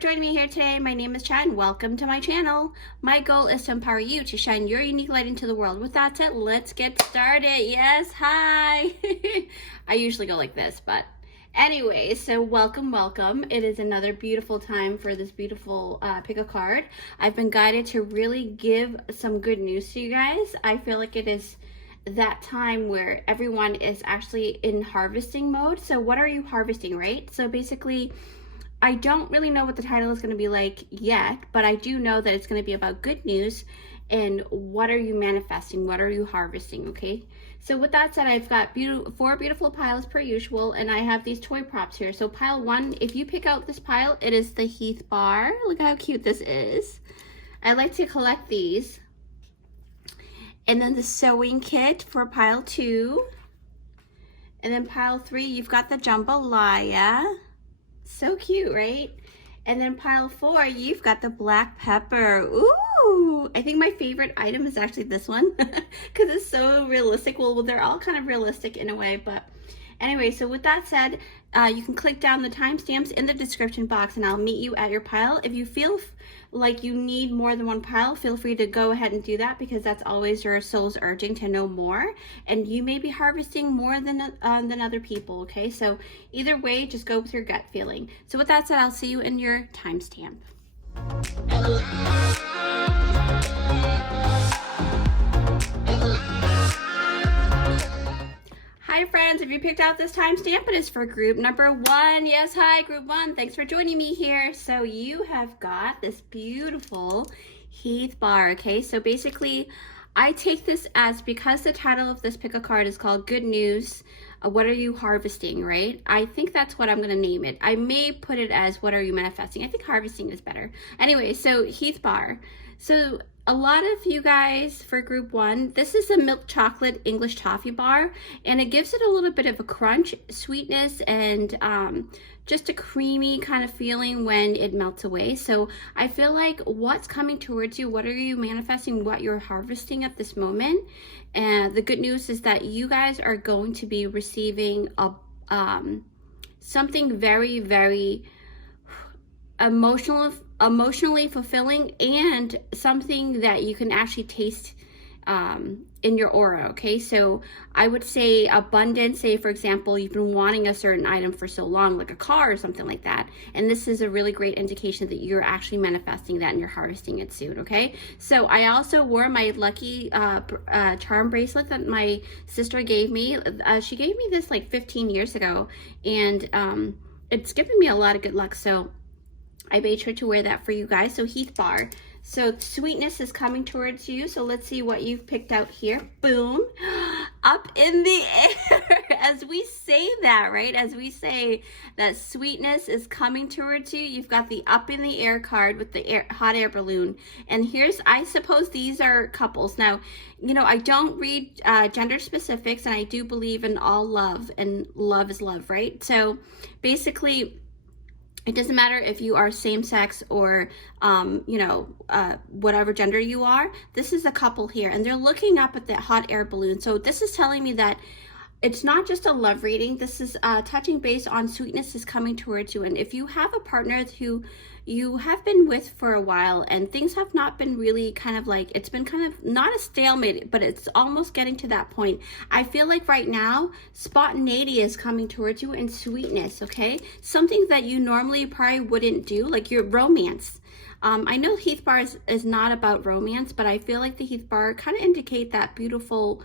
joining me here today. My name is Chad and welcome to my channel. My goal is to empower you to shine your unique light into the world. With that said, let's get started. Yes, hi. I usually go like this, but anyway, so welcome. It is another beautiful time for this beautiful pick a card. I've been guided to really give some good news to you guys. I feel like it is that time where everyone is actually in harvesting mode. So what are you harvesting, right? So basically, I don't really know what the title is going to be like yet, but I do know that it's going to be about good news and what are you manifesting, what are you harvesting, okay? So with that said, I've got four beautiful piles per usual, and I have these toy props here. So pile one, if you pick out this pile, it is the Heath bar. Look how cute this is. I like to collect these. And then the sewing kit for pile two. And then pile three, you've got the jambalaya. So cute, right? And then pile four, you've got the black pepper. Ooh, I think my favorite item is actually this one because it's so realistic. Well, they're all kind of realistic in a way, but anyway, so with that said, you can click down the timestamps in the description box and I'll meet you at your pile. If you feel like you need more than one pile, feel free to go ahead and do that because that's always your soul's urging to know more. And you may be harvesting more than other people, okay? So either way, just go with your gut feeling. So with that said, I'll see you in your timestamp. Hi friends, if you picked out this timestamp, it is for group number one. Yes, hi, group one. Thanks for joining me here. So you have got this beautiful Heath bar, okay? So basically, I take this as, because the title of this pick a card is called Good News, what are you harvesting, right? I think that's what I'm going to name it. I may put it as what are you manifesting. I think harvesting is better. Anyway, so Heath bar. So a lot of you guys for group one, this is a milk chocolate English toffee bar, and it gives it a little bit of a crunch, sweetness, and just a creamy kind of feeling when it melts away. So I feel like what's coming towards you, what are you manifesting, what you're harvesting at this moment. And the good news is that you guys are going to be receiving a something very, very emotionally fulfilling, and something that you can actually taste in your aura, okay? So I would say abundance. Say, for example, you've been wanting a certain item for so long, like a car or something like that, and this is a really great indication that you're actually manifesting that and you're harvesting it soon, okay? So I also wore my lucky charm bracelet that my sister gave me. She gave me this like 15 years ago, and it's given me a lot of good luck, so I made sure to wear that for you guys. So Heath bar. So sweetness is coming towards you. So let's see what you've picked out here. Boom. Up in the air. As we say that, right? As we say that sweetness is coming towards you, you've got the up in the air card with the hot air balloon. And here's, I suppose these are couples. Now, you know, I don't read gender specifics, and I do believe in all love, and love is love, right? So basically, it doesn't matter if you are same-sex or, you know, whatever gender you are. This is a couple here, and they're looking up at the hot air balloon. So this is telling me that it's not just a love reading. This is touching base on sweetness is coming towards you. And if you have a partner who you have been with for a while and things have not been really kind of like, it's been kind of not a stalemate, but it's almost getting to that point. I feel like right now, spontaneity is coming towards you, and sweetness, okay? Something that you normally probably wouldn't do, like your romance. I know Heath bar is not about romance, but I feel like the Heath bar kind of indicate that beautiful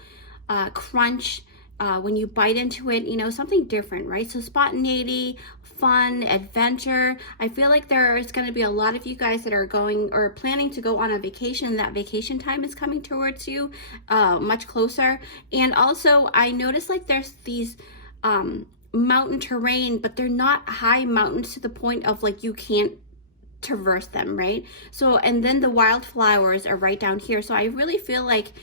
crunch, when you bite into it, you know, something different, right? So spontaneity, fun, adventure. I feel like there is going to be a lot of you guys that are going or planning to go on a vacation. That vacation time is coming towards you much closer. And also, I noticed like there's these mountain terrain, but they're not high mountains to the point of like you can't traverse them, right? So, and then the wildflowers are right down here. So I really feel like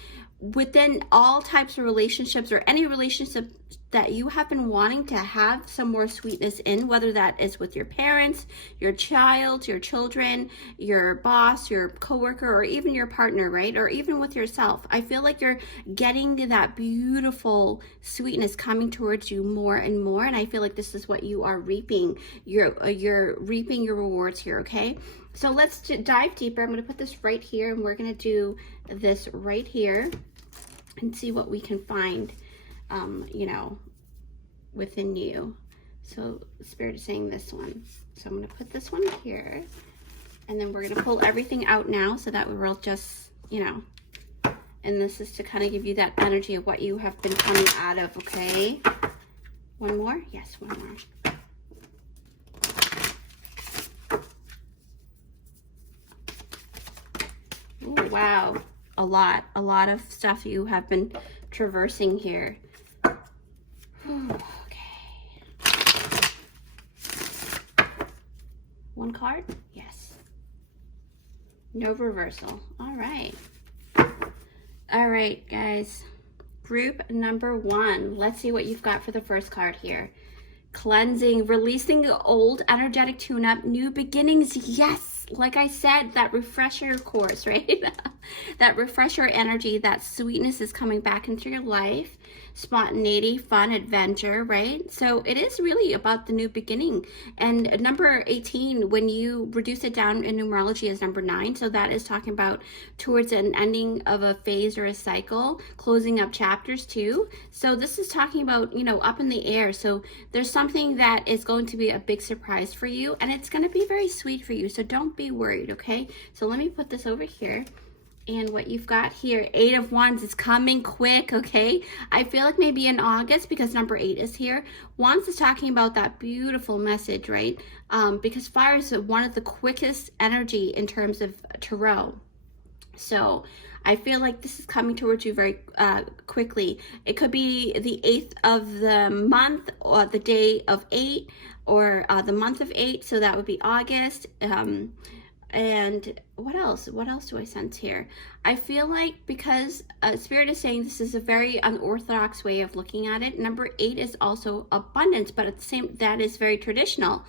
within all types of relationships or any relationship that you have been wanting to have some more sweetness in, whether that is with your parents, your child, your children, your boss, your coworker, or even your partner, right? Or even with yourself. I feel like you're getting that beautiful sweetness coming towards you more and more, and I feel like this is what you are reaping. You're reaping your rewards here, okay? So let's dive deeper. I'm going to put this right here, and we're going to do this right here and see what we can find, you know, within you. So Spirit is saying this one. So I'm going to put this one here, and then we're going to pull everything out now so that we'll just, you know, and this is to kind of give you that energy of what you have been coming out of, okay? One more? Yes, one more. Ooh, wow. A lot of stuff you have been traversing here. Okay. One card? Yes. No reversal. All right. All right, guys. Group number 1. Let's see what you've got for the first card here. Cleansing, releasing the old, energetic tune-up, new beginnings. Yes. Like I said, that refresher course, right? That refresher energy, that sweetness is coming back into your life. Spontaneity, fun, adventure, right? So it is really about the new beginning. And number 18, when you reduce it down in numerology, is number 9. So that is talking about towards an ending of a phase or a cycle, closing up chapters too. So this is talking about, you know, up in the air. So there's something that is going to be a big surprise for you, and it's going to be very sweet for you. So don't be worried, okay? So let me put this over here. And what you've got here, 8 of Wands, is coming quick, okay? I feel like maybe in August, because number 8 is here. Wands is talking about that beautiful message, right? Because fire is one of the quickest energy in terms of tarot. So I feel like this is coming towards you very quickly. It could be the 8th of the month, or the day of 8, or the month of 8. So that would be August. And what else? What else do I sense here? I feel like because Spirit is saying this is a very unorthodox way of looking at it. Number 8 is also abundance, but at the same, that is very traditional.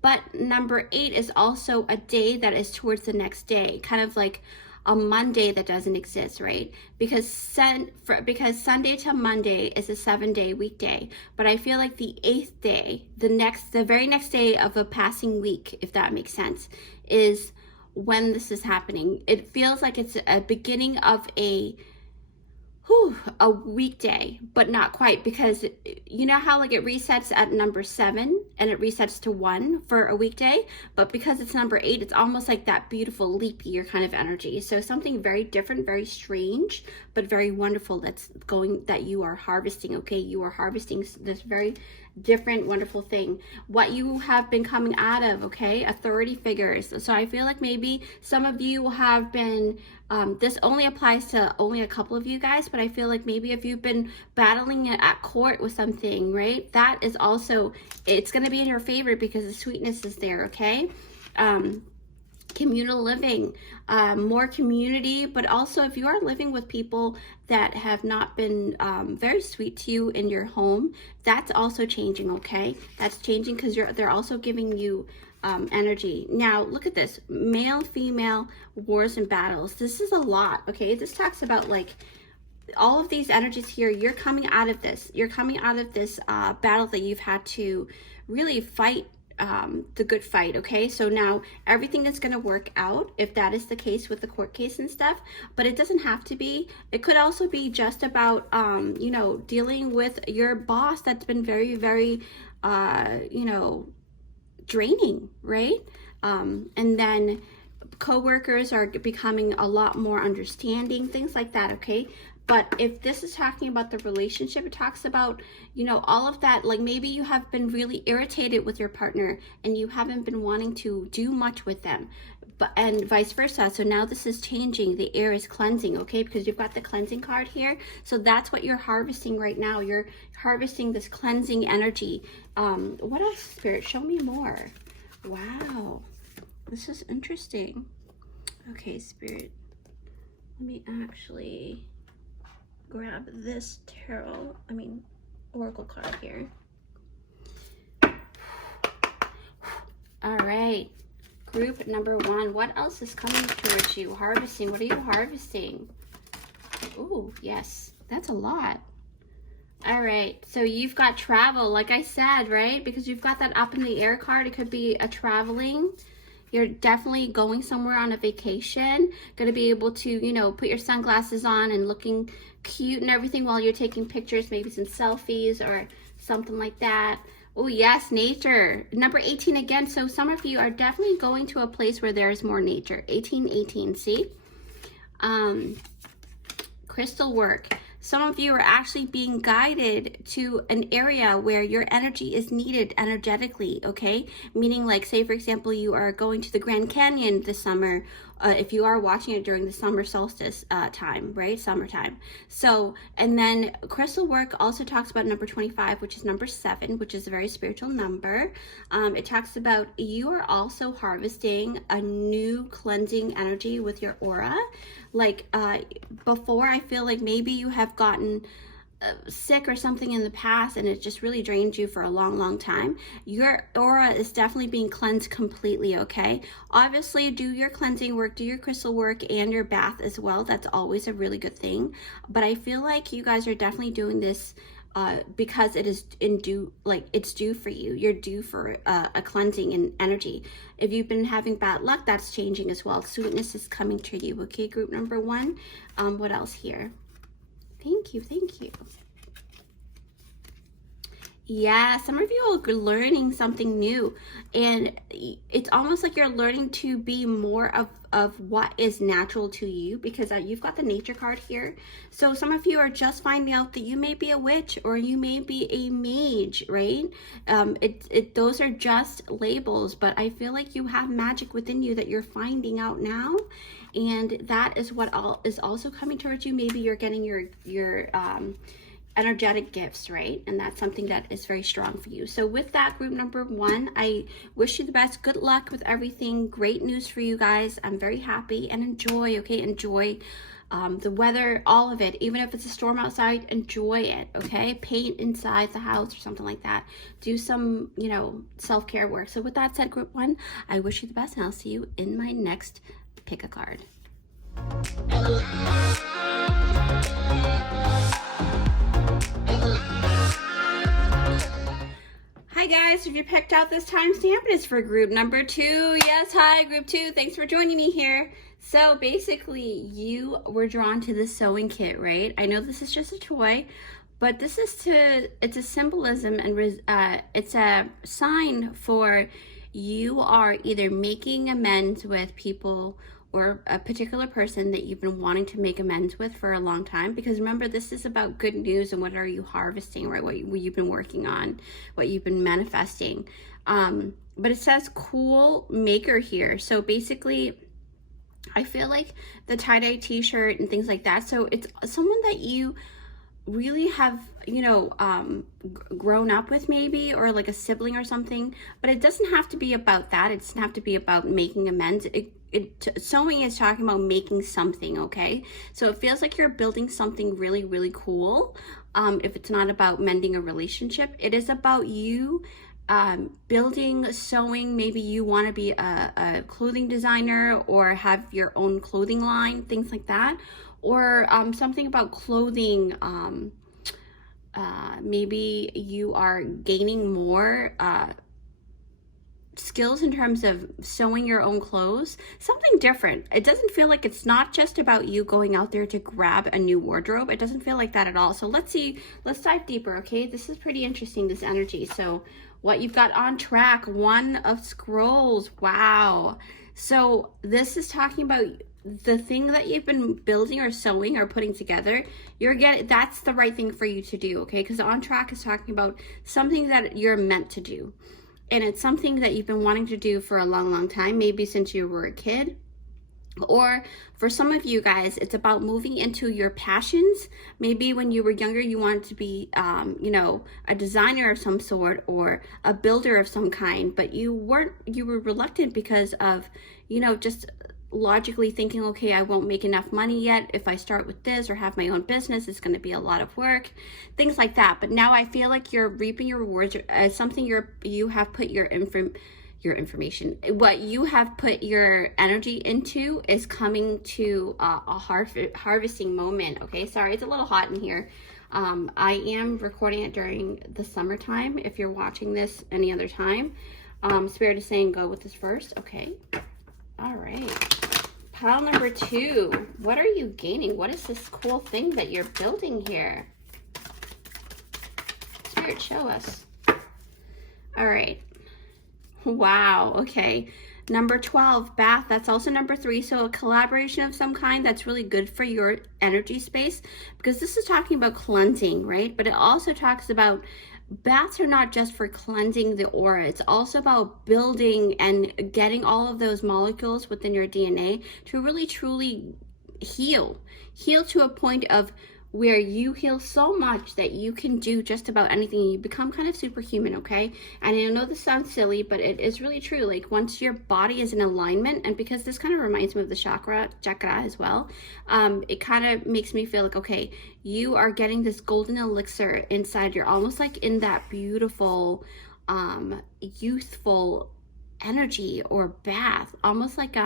But number 8 is also a day that is towards the next day, kind of like a Monday that doesn't exist, right? Because Sunday to Monday is a 7-day weekday, but I feel like the 8th day, the very next day of a passing week, if that makes sense, is when this is happening. It feels like it's a beginning of a weekday, but not quite, because you know how like it resets at number 7 and it resets to 1 for a weekday, but because it's number 8, it's almost like that beautiful leap year kind of energy. So something very different, very strange, but very wonderful that you are harvesting, okay? You are harvesting this very different, wonderful thing. What you have been coming out of, okay? Authority figures. So I feel like maybe some of you have been, this only applies to only a couple of you guys, but I feel like maybe if you've been battling it at court with something, right? That is also, it's going to be in your favor because the sweetness is there, okay? Communal living, more community, but also if you are living with people that have not been very sweet to you in your home, that's also changing, okay? That's changing because they're also giving you energy. Now look at this, male, female, wars and battles. This is a lot, okay? This talks about like all of these energies here. You're coming out of this. You're coming out of this battle that you've had to really fight, the good fight, okay? So now everything is going to work out if that is the case with the court case and stuff, but it doesn't have to be. It could also be just about, you know, dealing with your boss that's been very, very, you know, draining, right? And then co-workers are becoming a lot more understanding, things like that, okay? But if this is talking about the relationship, it talks about, you know, all of that. Like maybe you have been really irritated with your partner and you haven't been wanting to do much with them, but and vice versa. So now this is changing. The air is cleansing, okay? Because you've got the cleansing card here. So that's what you're harvesting right now. You're harvesting this cleansing energy. What else, Spirit? Show me more. Wow, this is interesting. Okay, Spirit, let me actually grab this oracle card here. All right, group number 1. What else is coming towards you? Harvesting. What are you harvesting? Ooh, yes, that's a lot. All right, so you've got travel, like I said, right? Because you've got that up in the air card. It could be a traveling. You're definitely going somewhere on a vacation. Going to be able to, you know, put your sunglasses on and looking cute and everything while you're taking pictures, maybe some selfies or something like that. Oh, yes, nature. Number 18 again. So some of you are definitely going to a place where there's more nature. 18, see? Crystal work. Some of you are actually being guided to an area where your energy is needed energetically, okay? Meaning, like, say, for example, you are going to the Grand Canyon this summer, if you are watching it during the summer solstice time, right? Summertime. So, and then crystal work also talks about number 25, which is number 7, which is a very spiritual number. It talks about you are also harvesting a new cleansing energy with your aura. Like before, I feel like maybe you have gotten sick or something in the past and it just really drained you for a long time. Your aura is definitely being cleansed completely, okay? Obviously, do your cleansing work, do your crystal work, and your bath as well. That's always a really good thing. But I feel like you guys are definitely doing this because it is it's due for you. You're due for a cleansing and energy. If you've been having bad luck, that's changing as well. Sweetness is coming to you. Okay, group number 1. What else here? Thank you. Yeah, some of you are learning something new, and it's almost like you're learning to be more of what is natural to you, because you've got the nature card here. So some of you are just finding out that you may be a witch or you may be a mage, right? Those are just labels, but I feel like you have magic within you that you're finding out now, and that is what is also coming towards you. Maybe you're getting your energetic gifts, right? And that's something that is very strong for you. So with that, group number 1, I wish you the best. Good luck with everything. Great news for you guys. I'm very happy, and enjoy, okay? Enjoy the weather, all of it. Even if it's a storm outside, enjoy it, okay? Paint inside the house or something like that. Do some, you know, self-care work. So with that said, group 1, I wish you the best, and I'll see you in my next pick a card. Hi guys, if you picked out this timestamp, it is for group number 2. Yes, hi group 2. Thanks for joining me here. So basically, you were drawn to the sewing kit, right? I know this is just a toy, but this is it's a symbolism, and it's a sign for you are either making amends with people or a particular person that you've been wanting to make amends with for a long time. Because remember, this is about good news and what are you harvesting, right? What you've been working on, what you've been manifesting. But it says cool maker here. So basically, I feel like the tie-dye t-shirt and things like that. So it's someone that you really have, you know, grown up with maybe, or like a sibling or something. But it doesn't have to be about that. It doesn't have to be about making amends. Sewing is talking about making something, okay? So it feels like you're building something really cool. If it's not about mending a relationship, it is about you building, sewing. Maybe you want to be a clothing designer or have your own clothing line, things like that. Or something about clothing. Maybe you are gaining more skills in terms of sewing your own clothes, something different. It doesn't feel like it's not just about you going out there to grab a new wardrobe. It doesn't feel like that at all. So let's dive deeper, okay? This is pretty interesting, this energy. So what you've got on track, 1 of Scrolls. Wow. So this is talking about the thing that you've been building or sewing or putting together. That's the right thing for you to do, okay? Because on track is talking about something that you're meant to do. And it's something that you've been wanting to do for a long time, maybe since you were a kid. Or for some of you guys, it's about moving into your passions. Maybe when you were younger, you wanted to be, you know, a designer of some sort or a builder of some kind, but you were reluctant because of, you know, just logically thinking, okay, I won't make enough money yet if I start with this or have my own business. It's going to be a lot of work, things like that. But now I feel like you're reaping your rewards. Something you have put your information, what you have put your energy into is coming to a harvesting moment. Okay, sorry, it's a little hot in here. I am recording it during the summertime. If you're watching this any other time, Spirit is saying go with this first. Okay. All right. Pile number 2. What are you gaining? What is this cool thing that you're building here? Spirit, show us. All right. Wow. Okay. Number 12, bath. That's also number 3. So a collaboration of some kind that's really good for your energy space, because this is talking about cleansing, right? But it also talks about baths are not just for cleansing the aura. It's also about building and getting all of those molecules within your DNA to really truly heal to a point of where you heal so much that you can do just about anything. You become kind of superhuman, okay? And I know this sounds silly, but it is really true. Like, once your body is in alignment, and because this kind of reminds me of the chakra as well, it kind of makes me feel like, okay, you are getting this golden elixir inside. You're almost like in that beautiful, youthful energy or bath, almost like,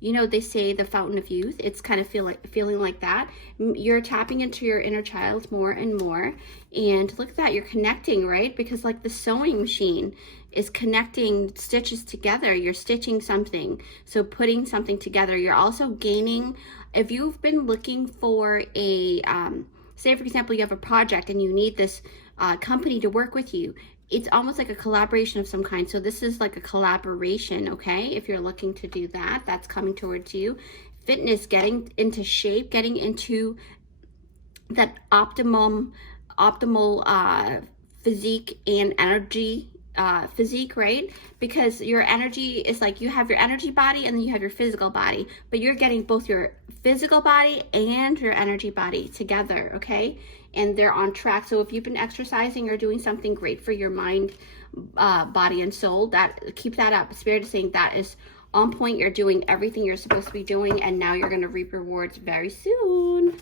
you know, they say the fountain of youth. It's kind of feeling like that. You're tapping into your inner child more and more. And look at that, you're connecting, right? Because like the sewing machine is connecting stitches together. You're stitching something. So putting something together. You're also gaining, if you've been looking for a, say for example, you have a project and you need this company to work with you. It's almost like a collaboration of some kind. So this is like a collaboration, okay? If you're looking to do that, that's coming towards you. Fitness, getting into shape, getting into that optimal physique and energy physique, right? Because your energy is like, you have your energy body and then you have your physical body, but you're getting both your physical body and your energy body together, okay? And they're on track. So if you've been exercising or doing something great for your mind, body and soul, keep that up. Spirit is saying that is on point. You're doing everything you're supposed to be doing, and now you're going to reap rewards very soon.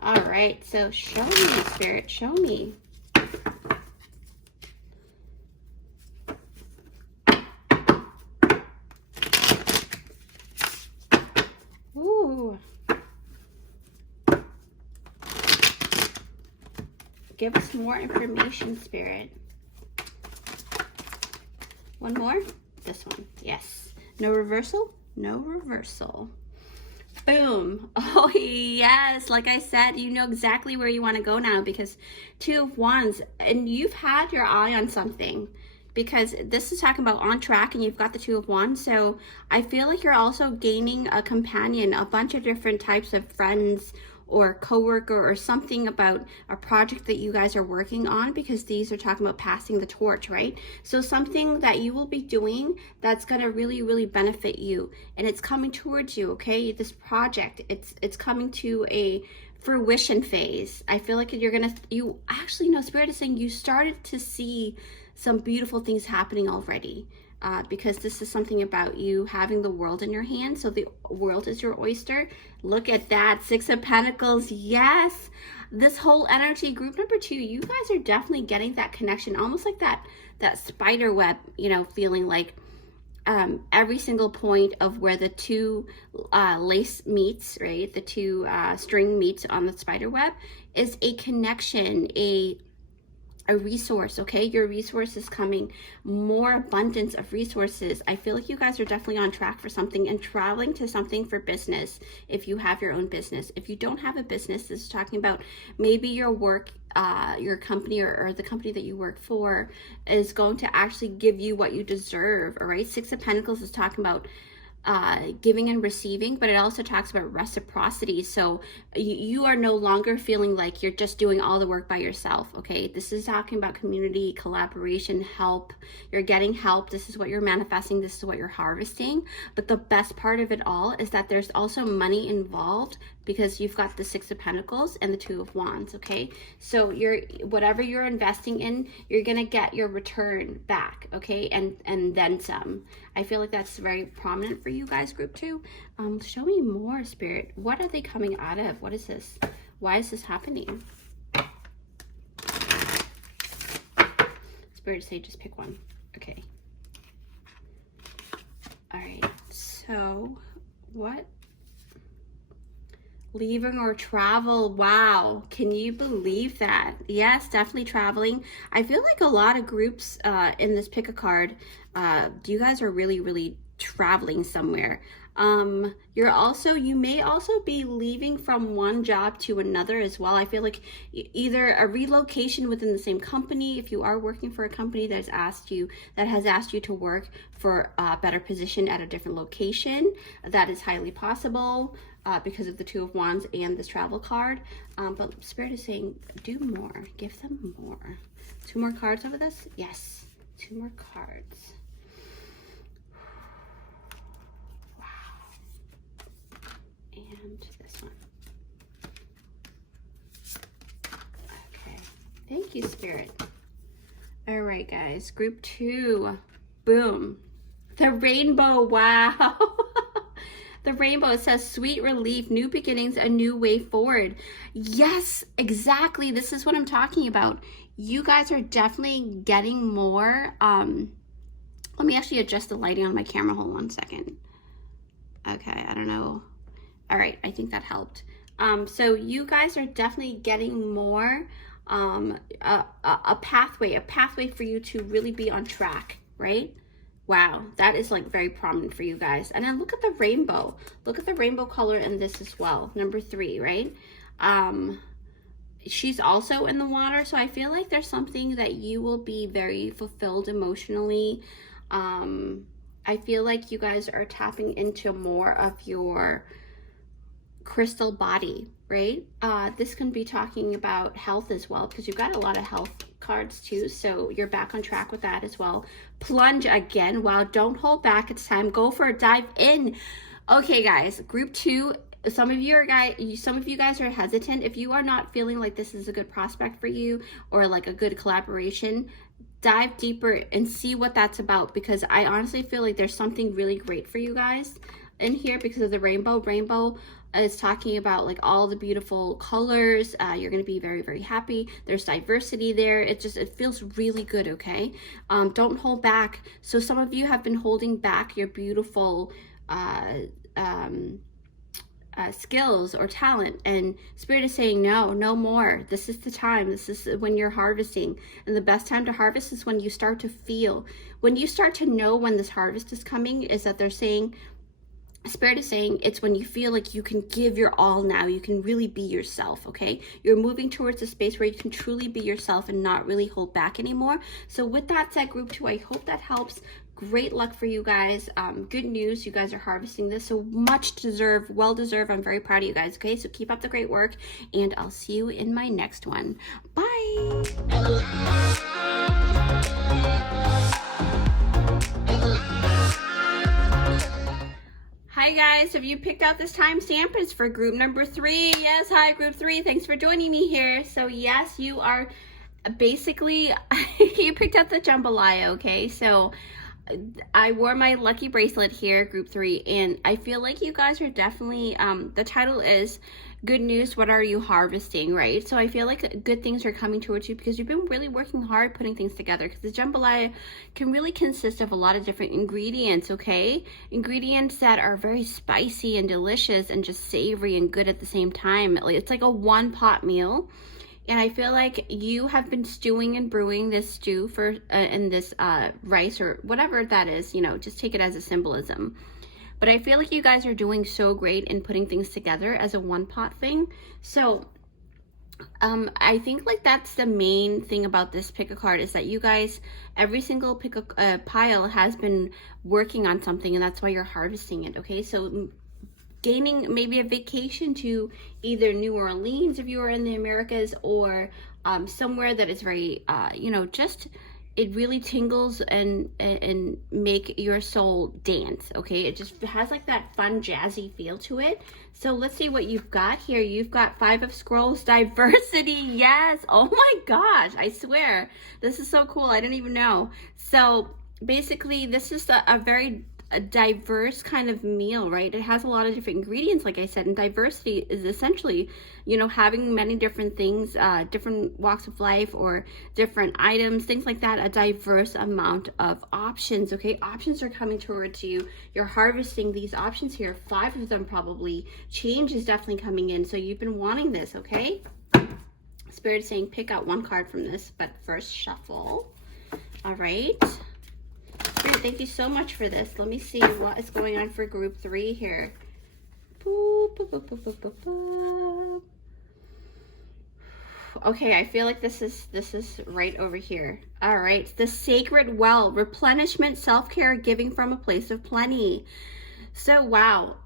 All right, so show me, Spirit, show me. Ooh. Give us more information, Spirit. One more? This one. Yes. No reversal? No reversal. Boom. Oh, yes. Like I said, you know exactly where you want to go now, because 2 of Wands, and you've had your eye on something, because this is talking about on track, and you've got the 2 of Wands. So I feel like you're also gaining a companion, a bunch of different types of friends or coworker or something about a project that you guys are working on, because these are talking about passing the torch, right? So something that you will be doing that's going to really, really benefit you, and it's coming towards you, okay? This project, it's coming to a fruition phase. I feel like you actually know, Spirit is saying you started to see some beautiful things happening already. Because this is something about you having the world in your hand. So the world is your oyster. Look at that, 6 of Pentacles. Yes, this whole energy, group number 2, you guys are definitely getting that connection, almost like that spider web, you know, feeling like every single point of where the 2 lace meets, right? The 2 string meets on the spider web is a connection, a resource, okay? Your resource is coming, more abundance of resources. I feel like you guys are definitely on track for something and traveling to something for business if you have your own business. If you don't have a business, this is talking about maybe your work, your company or the company that you work for is going to actually give you what you deserve, all right? 6 of Pentacles is talking about giving and receiving, but it also talks about reciprocity. So you are no longer feeling like you're just doing all the work by yourself, okay? This is talking about community, collaboration, help. You're getting help. This is what you're manifesting. This is what you're harvesting. But the best part of it all is that there's also money involved because you've got the Six of Pentacles and the Two of Wands, okay? So whatever you're investing in, you're gonna get your return back, okay? And then some. I feel like that's very prominent for you guys, group 2. Show me more, Spirit. What are they coming out of? What is this? Why is this happening? Spirit say just pick one. Okay. All right. So what? Leaving or travel. Wow. Can you believe that? Yes, definitely traveling. I feel like a lot of groups in this pick a card, you guys are really traveling somewhere. You may also be leaving from one job to another as well. I feel like either a relocation within the same company, if you are working for a company that has asked you to work for a better position at a different location, that is highly possible. Because of the Two of Wands and this travel card. But Spirit is saying, do more. Give them more. 2 more cards over this? Yes. 2 more cards. Wow. And this one. Okay. Thank you, Spirit. All right, guys. Group 2. Boom. The rainbow. Wow. The rainbow says sweet relief, new beginnings, a new way forward. Yes, exactly. This is what I'm talking about. You guys are definitely getting more. Let me actually adjust the lighting on my camera. Hold on 1 second. Okay, I don't know. All right, I think that helped. So you guys are definitely getting more a pathway for you to really be on track, right? Wow, that is like very prominent for you guys. And then look at the rainbow. Look at the rainbow color in this as well. Number 3, right? She's also in the water, so I feel like there's something that you will be very fulfilled emotionally. I feel like you guys are tapping into more of your crystal body, right? This can be talking about health as well, because you've got a lot of health cards too, so you're back on track with that as well. Plunge again. Wow, don't hold back. It's time. Go for a dive in. Okay, guys, group 2. Some of you guys are hesitant. If you are not feeling like this is a good prospect for you or like a good collaboration, dive deeper and see what that's about, because I honestly feel like there's something really great for you guys in here because of the rainbow. Rainbow is talking about like all the beautiful colors. You're going to be very happy. There's diversity there. It feels really good. Okay. Don't hold back. So some of you have been holding back your beautiful skills or talent, and Spirit is saying no more. This is the time. This is when you're harvesting, and the best time to harvest is when you start to feel, when you start to know when this harvest is coming. Is that they're saying, Spirit is saying, it's when you feel like you can give your all now. You can really be yourself, okay? You're moving towards a space where you can truly be yourself and not really hold back anymore. So with that said, group 2, I hope that helps. Great luck for you guys. Good news, you guys are harvesting this. So much deserved, well deserved. I'm very proud of you guys, okay? So keep up the great work, and I'll see you in my next one. Bye. Hi guys, have you picked out this timestamp? It's for group number 3. Yes, hi group 3. Thanks for joining me here. So yes, you are basically, you picked out the jambalaya, okay? So I wore my lucky bracelet here, group 3, and I feel like you guys are definitely, the title is Good News, What Are You Harvesting, right? So I feel like good things are coming towards you because you've been really working hard putting things together, because the jambalaya can really consist of a lot of different ingredients, okay? Ingredients that are very spicy and delicious and just savory and good at the same time. It's like a one-pot meal. And I feel like you have been stewing and brewing this stew for in this rice or whatever that is, you know, just take it as a symbolism. But I feel like you guys are doing so great in putting things together as a one-pot thing. So I think like that's the main thing about this pick a card, is that you guys, every single pile has been working on something, and that's why you're harvesting it, okay? So gaining maybe a vacation to either New Orleans if you are in the Americas, or somewhere that is very, you know, just it really tingles and make your soul dance. Okay, it just has like that fun jazzy feel to it. So let's see what you've got here. You've got 5 of Scrolls, diversity. Yes. Oh my gosh, I swear this is so cool. I didn't even know. So basically this is a very diverse kind of meal, right? It has a lot of different ingredients, like I said, and diversity is essentially, you know, having many different things, different walks of life or different items, things like that, a diverse amount of options. Okay, options are coming towards you. You're harvesting these options here, 5 of them probably. Change is definitely coming in, so you've been wanting this. Okay, Spirit is saying pick out 1 card from this, but first shuffle. All right, Spirit, thank you so much for this. Let me see what is going on for group 3 here. Boop, boop, boop, boop, boop, boop, boop. Okay, I feel like this is right over here. All right, the sacred well, replenishment, self-care, giving from a place of plenty. So wow,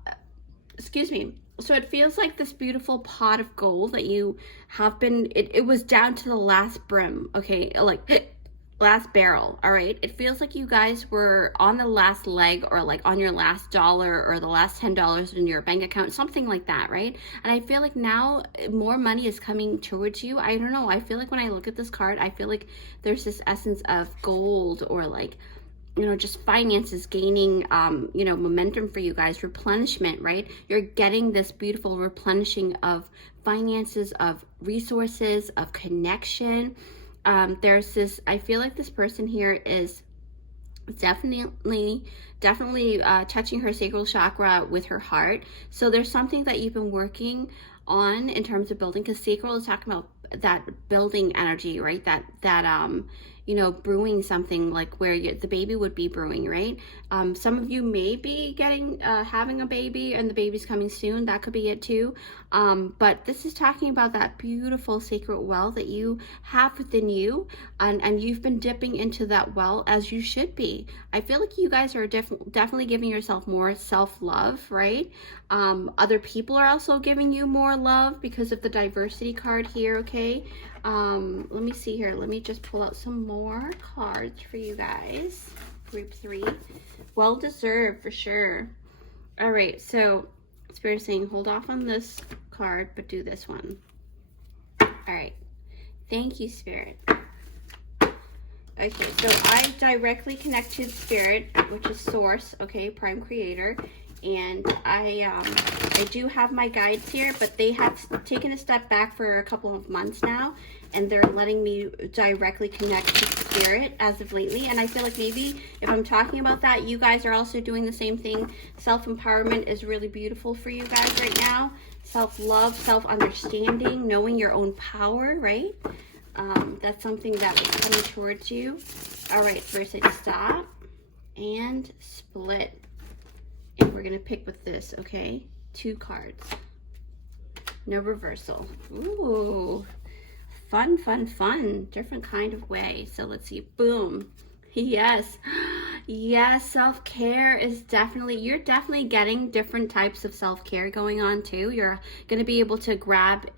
excuse me. So it feels like this beautiful pot of gold that you have been, it was down to the last brim, okay, like last barrel. All right, it feels like you guys were on the last leg, or like on your last dollar, or the last $10 in your bank account, something like that, right? And I feel like now more money is coming towards you. I don't know, I feel like when I look at this card, I feel like there's this essence of gold, or like, you know, just finances gaining, you know, momentum for you guys, replenishment, right? You're getting this beautiful replenishing of finances, of resources, of connection. There's this, I feel like this person here is definitely touching her sacral chakra with her heart. So there's something that you've been working on in terms of building, because sacral is talking about that building energy, right? That you know, brewing something, like where the baby would be brewing, right? Some of you may be getting having a baby and the baby's coming soon. That could be it too. But this is talking about that beautiful sacred well that you have within you, and you've been dipping into that well as you should be. I feel like you guys are definitely giving yourself more self-love, right? Other people are also giving you more love because of the diversity card here. Okay, let me see here. Let me just pull out some more cards for you guys. Group 3, well deserved for sure. All right, so Spirit is saying hold off on this card, but do this one. All right, thank you, Spirit. Okay, so I directly connect to Spirit, which is Source, okay, Prime Creator, and I do have my guides here, but they have taken a step back for a couple of months now, and they're letting me directly connect to Spirit as of lately. And I feel like maybe if I'm talking about that, you guys are also doing the same thing. Self-empowerment is really beautiful for you guys right now. Self-love, self-understanding, knowing your own power, right? That's something that was coming towards you. All right, first I stop and split. And we're gonna pick with this, okay? 2 cards. No reversal. Ooh, fun, fun, fun. Different kind of way. So let's see. Boom. Yes. Yes, self-care is definitely, you're definitely getting different types of self-care going on too. You're gonna be able to grab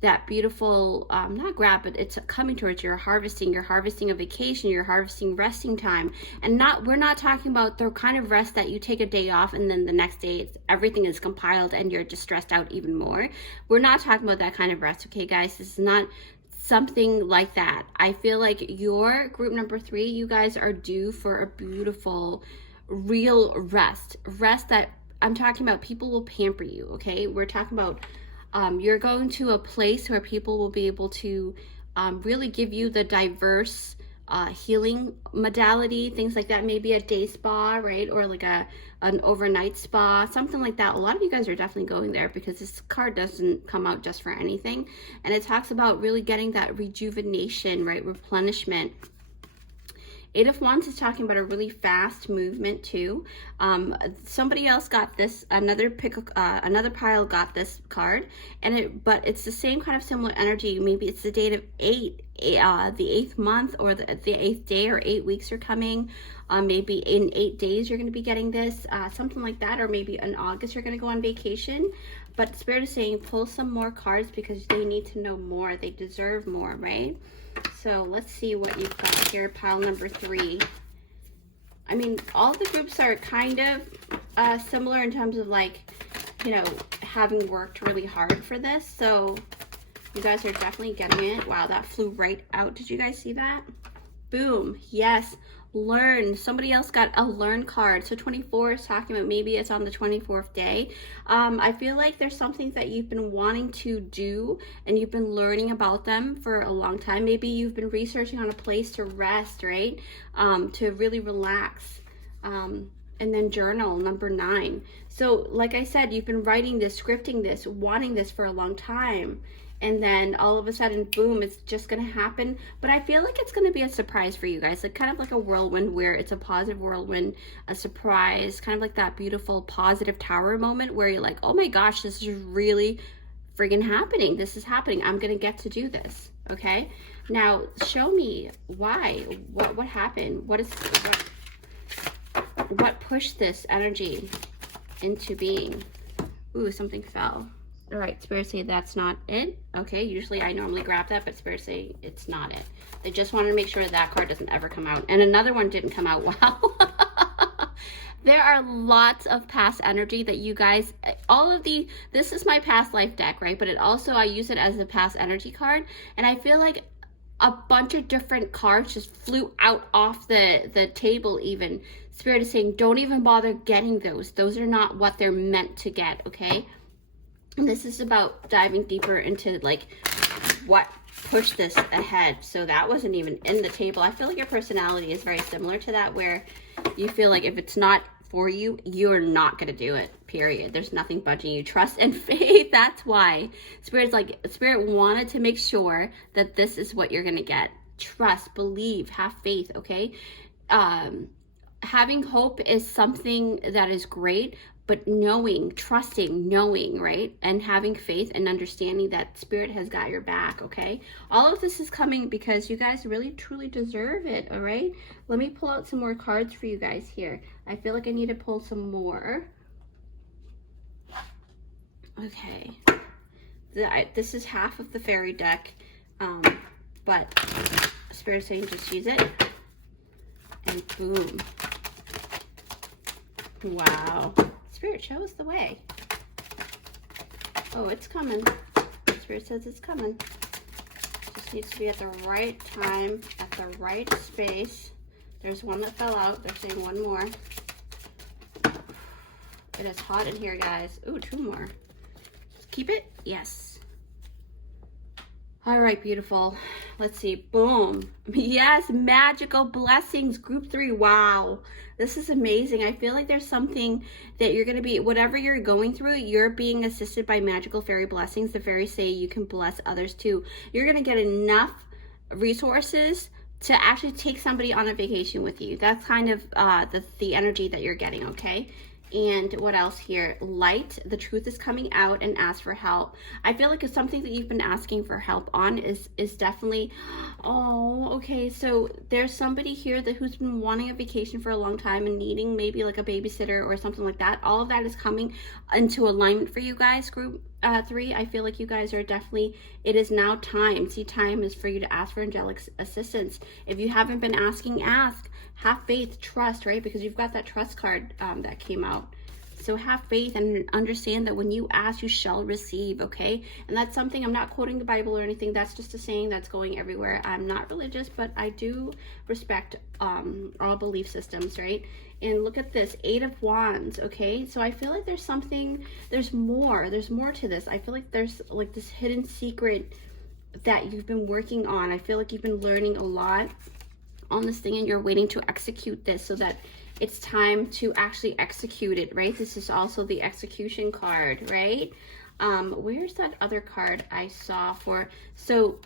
that beautiful, not grab, but it's coming towards you. You're harvesting a vacation, you're harvesting resting time. And we're not talking about the kind of rest that you take a day off and then the next day everything is compiled and you're just stressed out even more. We're not talking about that kind of rest, okay guys? This is not something like that. I feel like your group number 3, you guys are due for a beautiful, real rest that I'm talking about. People will pamper you, okay? We're talking about you're going to a place where people will be able to really give you the diverse healing modality, things like that. Maybe a day spa, right? Or like an overnight spa, something like that. A lot of you guys are definitely going there because this card doesn't come out just for anything. And it talks about really getting that rejuvenation, right? Replenishment. 8 of Wands is talking about a really fast movement too. Somebody else got this, another pile got this card, and but it's the same kind of similar energy. Maybe it's the date of 8, the 8th month, or the 8th day, or 8 weeks are coming. Maybe in 8 days you're going to be getting this, something like that, or maybe in August you're going to go on vacation. but Spirit is saying pull some more cards because they need to know more. They deserve more, right? So let's see what you've got here, pile number 3. I mean, all the groups are kind of similar in terms of like, you know, having worked really hard for this. So you guys are definitely getting it. Wow, that flew right out. Did you guys see that? Boom. Yes. Learn. Somebody else got a learn card. So 24 is talking about maybe it's on the 24th day. I feel like there's something that you've been wanting to do and you've been learning about them for a long time. Maybe you've been researching on a place to rest, right? To really relax. And then journal, number 9. So like I said, you've been writing this, scripting this, wanting this for a long time. And then all of a sudden, boom, it's just going to happen. But I feel like it's going to be a surprise for you guys. Like kind of like a whirlwind where it's a positive whirlwind, a surprise, kind of like that beautiful positive tower moment where you're like, oh my gosh, this is really friggin' happening. This is happening. I'm going to get to do this. Okay. Now show me why, what happened? What pushed this energy into being? Ooh, something fell. All right, Spirit say that's not it. Okay, usually I normally grab that, but Spirit say it's not it. They just wanted to make sure that card doesn't ever come out. And another one didn't come out. Wow. There are lots of past energy that you guys, this is my past life deck, right? But it also, I use it as a past energy card. And I feel like a bunch of different cards just flew out off the table even. Spirit is saying, don't even bother getting those. Those are not what they're meant to get, okay? And this is about diving deeper into like what pushed this ahead. So that wasn't even in the table. I feel like your personality is very similar to that, where you feel like if it's not for you, you're not going to do it, period. There's nothing budging you. Trust and faith. That's why Spirit wanted to make sure that this is what you're going to get. Trust, believe, have faith. Okay. Having hope is something that is great, but knowing, trusting, knowing, right? And having faith and understanding that Spirit has got your back, okay? All of this is coming because you guys really, truly deserve it, all right? Let me pull out some more cards for you guys here. I feel like I need to pull some more. Okay. This is half of the fairy deck, but Spirit saying just use it. And boom. Wow. Spirit, show us the way. Oh, it's coming. Spirit says it's coming. Just needs to be at the right time, at the right space. There's one that fell out. They're saying one more. It is hot in here, guys. Ooh, 2 more. Just keep it. Yes. All right, beautiful. Let's see. Boom. Yes, magical blessings. Group 3. Wow. This is amazing. I feel like there's something that you're going to be, whatever you're going through, you're being assisted by magical fairy blessings. The fairies say you can bless others too. You're going to get enough resources to actually take somebody on a vacation with you. That's kind of the energy that you're getting, okay? And what else here? Light, the truth is coming out, and ask for help. I feel like it's something that you've been asking for help on is definitely, oh, okay. So there's somebody here who's been wanting a vacation for a long time and needing maybe like a babysitter or something like that. All of that is coming into alignment for you guys, group 3. I feel like you guys are definitely, it is now time. See, time is for you to ask for angelic assistance. If you haven't been asking, ask. Have faith, trust, right? Because you've got that trust card that came out. So have faith and understand that when you ask, you shall receive, okay? And that's something, I'm not quoting the Bible or anything. That's just a saying that's going everywhere. I'm not religious, but I do respect all belief systems, right? And look at this, 8 of Wands, okay? So I feel like there's something, there's more to this. I feel like there's like this hidden secret that you've been working on. I feel like you've been learning a lot on this thing and you're waiting to execute this so that it's time to actually execute it, right? This is also the execution card, right? Where's that other card I saw for? So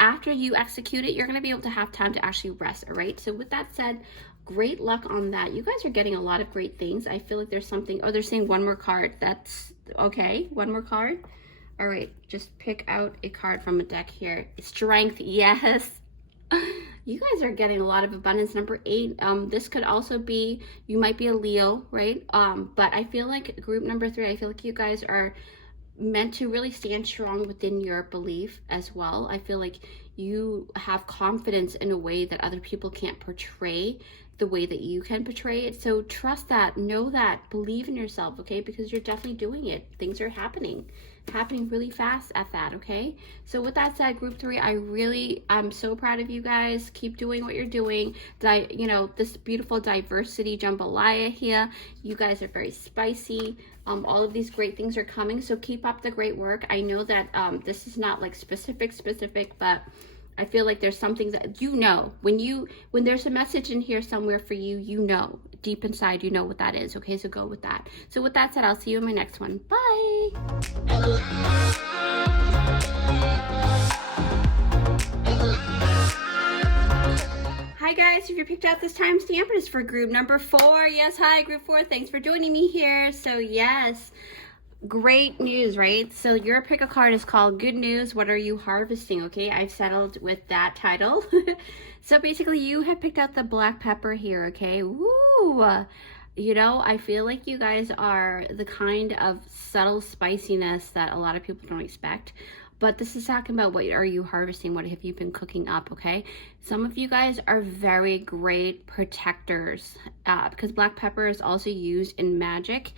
after you execute it, you're going to be able to have time to actually rest, all right? So with that said, great luck on that. You guys are getting a lot of great things. I feel like there's something, oh, they're saying one more card. That's okay. One more card. All right, just pick out a card from a deck here. Strength, yes. You guys are getting a lot of abundance. Number 8, this could also be, you might be a Leo, right? But I feel like group number 3, I feel like you guys are meant to really stand strong within your belief as well. I feel like you have confidence in a way that other people can't portray the way that you can portray it. So trust that, know that, believe in yourself, okay? Because you're definitely doing it. Things are happening really fast at that, okay? So with that said, group 3, I'm so proud of you guys. Keep doing what you're doing. You know, this beautiful diversity jambalaya here. You guys are very spicy. All of these great things are coming, so keep up the great work. I know that this is not like specific, but I feel like there's something that you know when there's a message in here somewhere for you, you know deep inside, you know what that is. Okay, so go with that. So with that said, I'll see you in my next one. Bye. Hi guys, if you picked out this timestamp, it is for group number 4. Yes, hi group 4. Thanks for joining me here. So yes, great news, right? So your pick a card is called Good News. What are you harvesting? Okay, I've settled with that title. So basically you have picked out the black pepper here, okay? Woo! You know, I feel like you guys are the kind of subtle spiciness that a lot of people don't expect. But this is talking about what are you harvesting? What have you been cooking up, okay? Some of you guys are very great protectors because black pepper is also used in magic.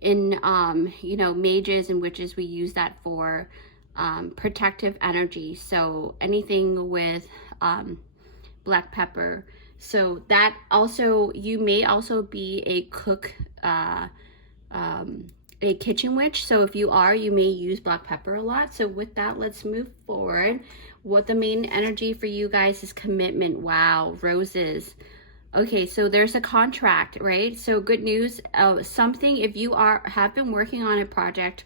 In, you know, mages and witches, we use that for protective energy. So anything with black pepper. So that also, you may also be a cook, a kitchen witch. So if you are, you may use black pepper a lot. So with that, let's move forward. What the main energy for you guys is commitment. Wow, roses. Okay, so there's a contract, right? So good news, something, if you have been working on a project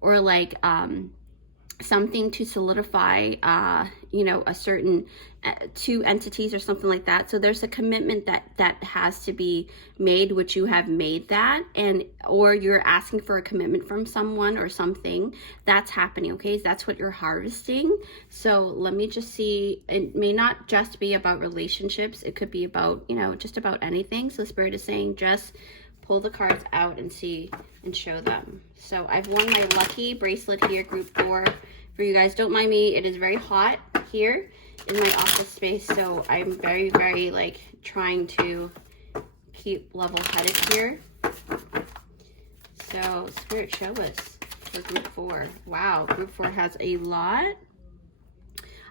or like something to solidify, you know, a certain 2 entities or something like that. So there's a commitment that has to be made, which you have made that, and or you're asking for a commitment from someone or something that's happening. Okay, that's what you're harvesting. So let me just see. It may not just be about relationships. It could be about, you know, just about anything. So Spirit is saying just pull the cards out and see and show them. So I've worn my lucky bracelet here, group 4. For you guys, don't mind me. It is very hot here in my office space, so I'm very, very like trying to keep level-headed here. So Spirit, show us for group 4. Wow, group 4 has a lot.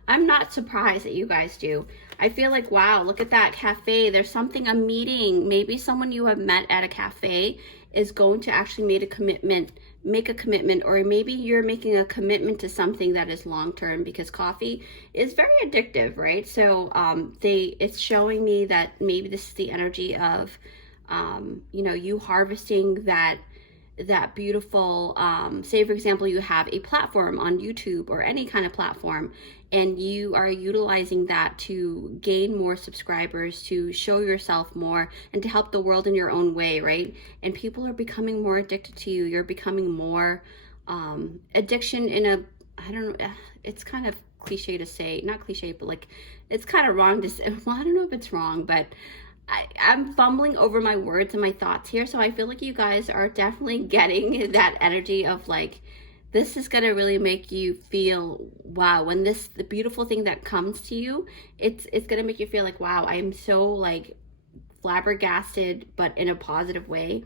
I'm not surprised that you guys do. I feel like, wow, look at that cafe. There's something, a meeting. Maybe someone you have met at a cafe is going to actually make a commitment, or maybe you're making a commitment to something that is long-term, because coffee is very addictive, right? So it's showing me that maybe this is the energy of, you know, you harvesting that beautiful, say for example, you have a platform on YouTube or any kind of platform, and you are utilizing that to gain more subscribers, to show yourself more, and to help the world in your own way, right? And people are becoming more addicted to you. You're becoming more addiction in a, I don't know, it's kind of cliche to say, not cliche, but like it's kind of wrong to say. Well, I don't know if it's wrong, but I'm fumbling over my words and my thoughts here. So I feel like you guys are definitely getting that energy of like, this is going to really make you feel, wow, when the beautiful thing that comes to you, it's going to make you feel like, wow, I'm so like flabbergasted, but in a positive way.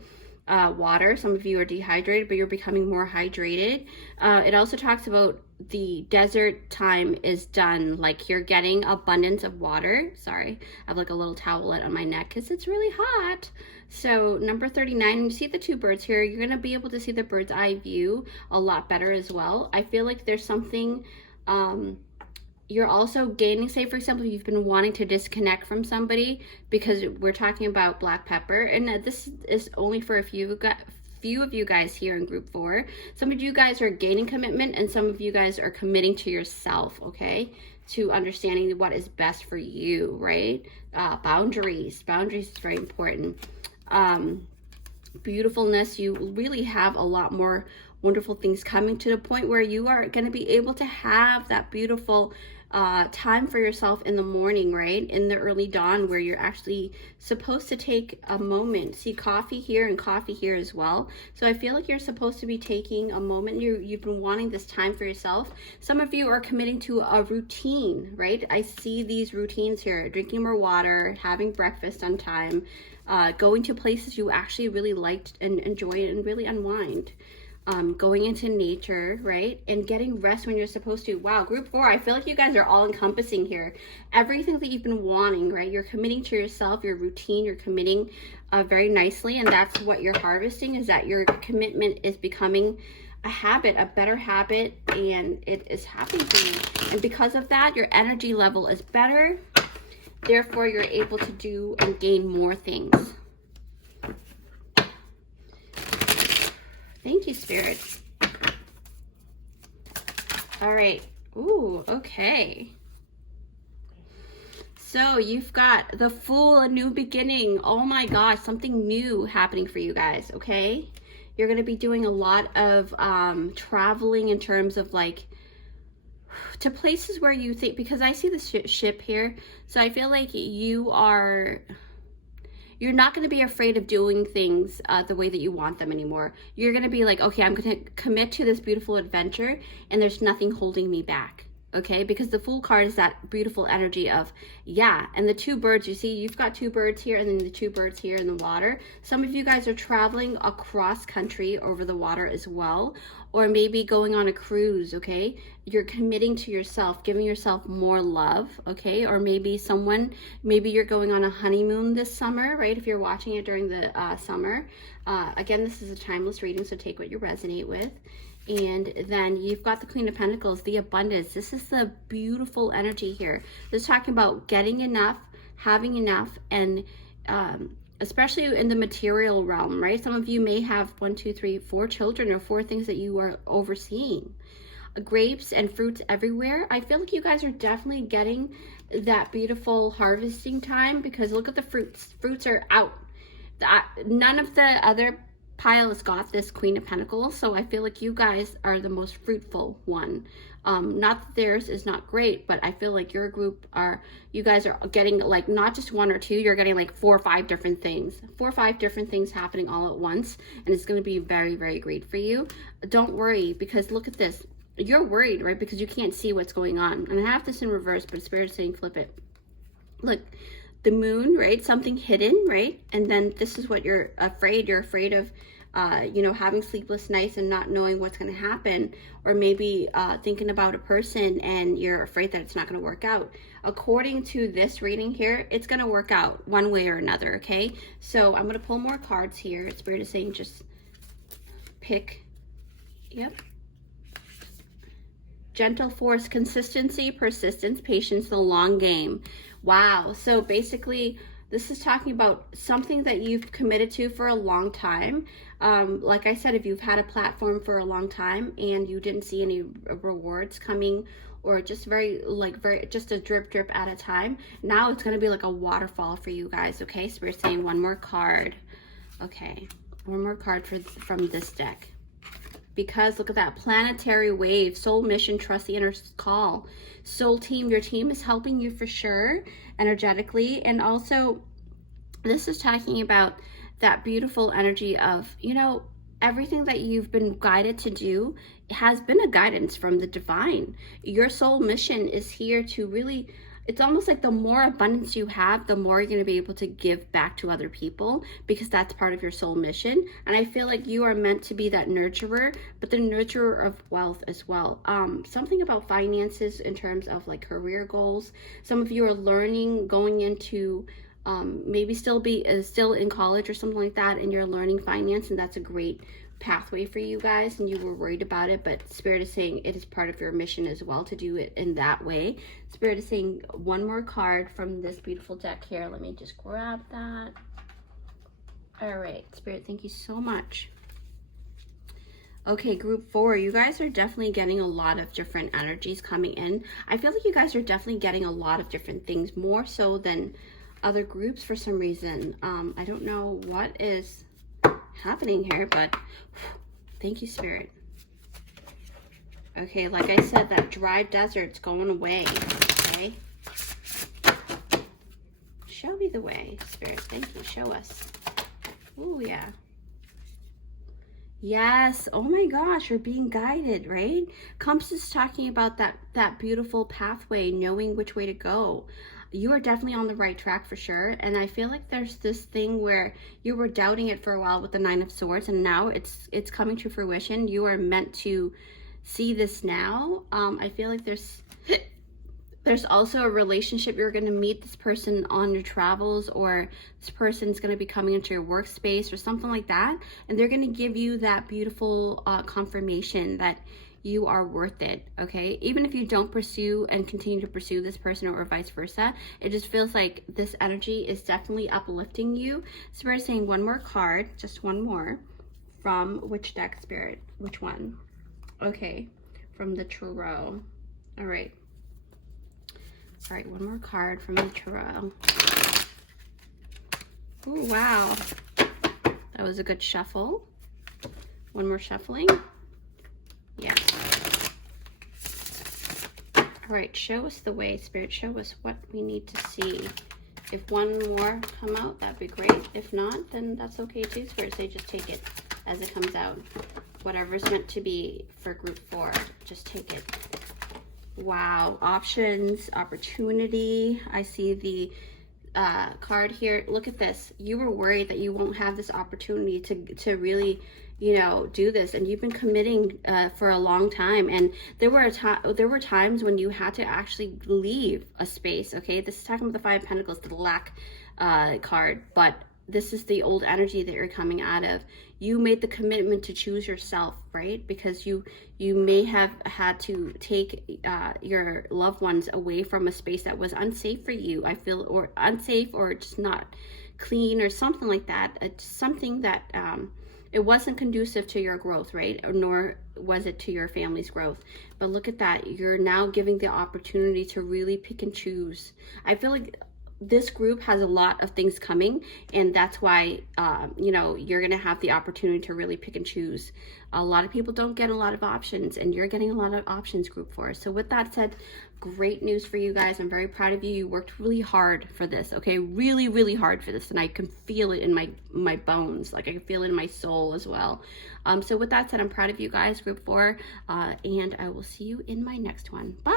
Water, some of you are dehydrated, but you're becoming more hydrated. It also talks about the desert time is done, like you're getting abundance of water. Sorry, I have like a little towelette on my neck because it's really hot. So number 39, you see the 2 birds here, you're going to be able to see the bird's eye view a lot better as well. I feel like there's something you're also gaining, say for example, you've been wanting to disconnect from somebody, because we're talking about black pepper, and this is only for a few of you guys here in group 4. Some of you guys are gaining commitment, and some of you guys are committing to yourself, okay, to understanding what is best for you, right? Boundaries is very important. Beautifulness, you really have a lot more wonderful things coming to the point where you are going to be able to have that beautiful time for yourself in the morning, right? In the early dawn, where you're actually supposed to take a moment. See, coffee here and coffee here as well. So I feel like you're supposed to be taking a moment. You've been wanting this time for yourself. Some of you are committing to a routine, right? I see these routines here: drinking more water, having breakfast on time, going to places you actually really liked and enjoy and really unwind. Going into nature, right? And getting rest when you're supposed to. Wow, group 4, I feel like you guys are all encompassing here. Everything that you've been wanting, right? You're committing to yourself, your routine, you're committing very nicely. And that's what you're harvesting, is that your commitment is becoming a habit, a better habit, and it is happening for you. And because of that, your energy level is better. Therefore, you're able to do and gain more things. Thank you, Spirit. All right. Ooh, okay. So you've got the Fool, a new beginning. Oh my gosh, something new happening for you guys, okay? You're going to be doing a lot of traveling in terms of like to places where you think, because I see the ship here. So I feel like you're not going to be afraid of doing things the way that you want them anymore. You're going to be like, okay, I'm going to commit to this beautiful adventure and there's nothing holding me back. Okay, because the Fool card is that beautiful energy of, yeah. And the 2 birds, you see, you've got 2 birds here and then the 2 birds here in the water. Some of you guys are traveling across country over the water as well, or maybe going on a cruise, okay? You're committing to yourself, giving yourself more love, okay? Or maybe you're going on a honeymoon this summer, right? If you're watching it during the summer. Again, this is a timeless reading, so take what you resonate with. And then you've got the Queen of Pentacles, the abundance. This is the beautiful energy here. This is talking about getting enough, having enough, and especially in the material realm, right? Some of you may have 1, 2, 3, 4 children or 4 things that you are overseeing. Grapes and fruits everywhere. I feel like you guys are definitely getting that beautiful harvesting time, because look at the fruits. Fruits are out. None of the other pile has got this Queen of Pentacles, so I feel like you guys are the most fruitful one. Not that theirs is not great, but I feel like your group you guys are getting like not just 1 or 2, you're getting like 4 or 5 different things. 4 or 5 different things happening all at once, and it's going to be very, very great for you. Don't worry, because look at this. You're worried, right? Because you can't see what's going on. And I have this in reverse, but Spirit is saying flip it. Look. The moon, right? Something hidden, right? And then this is what you're afraid. You're afraid of, having sleepless nights and not knowing what's going to happen. Or maybe thinking about a person and you're afraid that it's not going to work out. According to this reading here, it's going to work out one way or another, okay? So I'm going to pull more cards here. Spirit is saying just pick. Yep. Gentle force, consistency, persistence, patience, the long game. Wow. So basically, this is talking about something that you've committed to for a long time. Like I said, if you've had a platform for a long time and you didn't see any rewards coming, or just just a drip at a time, now it's going to be like a waterfall for you guys. Okay. Spirit's saying one more card. Okay. One more card from this deck. Because look at that planetary wave, soul mission, trust the inner call. Soul team, your team is helping you for sure, energetically. And also, this is talking about that beautiful energy of, everything that you've been guided to do has been a guidance from the divine. Your soul mission is here to really, it's almost like the more abundance you have, the more you're going to be able to give back to other people, because that's part of your soul mission. And I feel like you are meant to be that nurturer, but the nurturer of wealth as well. Something about finances in terms of like career goals. Some of you are learning, going into maybe still in college or something like that, and you're learning finance, and that's a great pathway for you guys, and you were worried about it, but Spirit is saying it is part of your mission as well to do it in that way. Spirit is saying one more card from this beautiful deck here. Let me just grab that. All right, Spirit, thank you so much. Okay, group 4, you guys are definitely getting a lot of different energies coming in. I feel like you guys are definitely getting a lot of different things, more so than other groups for some reason. I don't know what is happening here, but thank you, Spirit. Okay, like I said, that dry desert's going away, okay? Show me the way, Spirit. Thank you. Show us. Oh, yeah. Yes. Oh my gosh, you're being guided, right? Compass is talking about that beautiful pathway, knowing which way to go. You are definitely on the right track for sure. And I feel like there's this thing where you were doubting it for a while with the Nine of Swords, and now it's coming to fruition. You are meant to see this now. I feel like there's also a relationship. You're going to meet this person on your travels, or this person's going to be coming into your workspace or something like that, and they're going to give you that beautiful confirmation that you are worth it, okay? Even if you don't pursue and continue to pursue this person, or vice versa, it just feels like this energy is definitely uplifting you. Spirit is saying one more card, just one more. From which deck, Spirit? Which one? Okay, from the Tarot. All right. All right, one more card from the Tarot. Oh, wow. That was a good shuffle. One more shuffling. Yeah. All right, show us the way, Spirit. Show us what we need to see. If one more come out, that'd be great. If not, then that's okay too, Spirit. Say just take it as it comes out. Whatever's meant to be for group 4, just take it. Wow, options, opportunity. I see the card here. Look at this. You were worried that you won't have this opportunity to really, you know, do this, and you've been committing for a long time. And there were times when you had to actually leave a space. Okay, this is talking about the Five of Pentacles, the lack card, but this is the old energy that you're coming out of. You made the commitment to choose yourself, right? Because you may have had to take your loved ones away from a space that was unsafe for you, I feel, or unsafe, or just not clean, or something like that. It's something that it wasn't conducive to your growth, right? Or nor was it to your family's growth. But look at that. You're now giving the opportunity to really pick and choose. I feel like this group has a lot of things coming, and that's why you know, you're gonna have the opportunity to really pick and choose. A lot of people don't get a lot of options, and you're getting a lot of options, group 4. So with that said, great news for you guys. I'm very proud of you. You worked really hard for this, okay? Really, really hard for this, and I can feel it in my bones. Like, I can feel it in my soul as well. So with that said, I'm proud of you guys, group 4, and I will see you in my next one. Bye.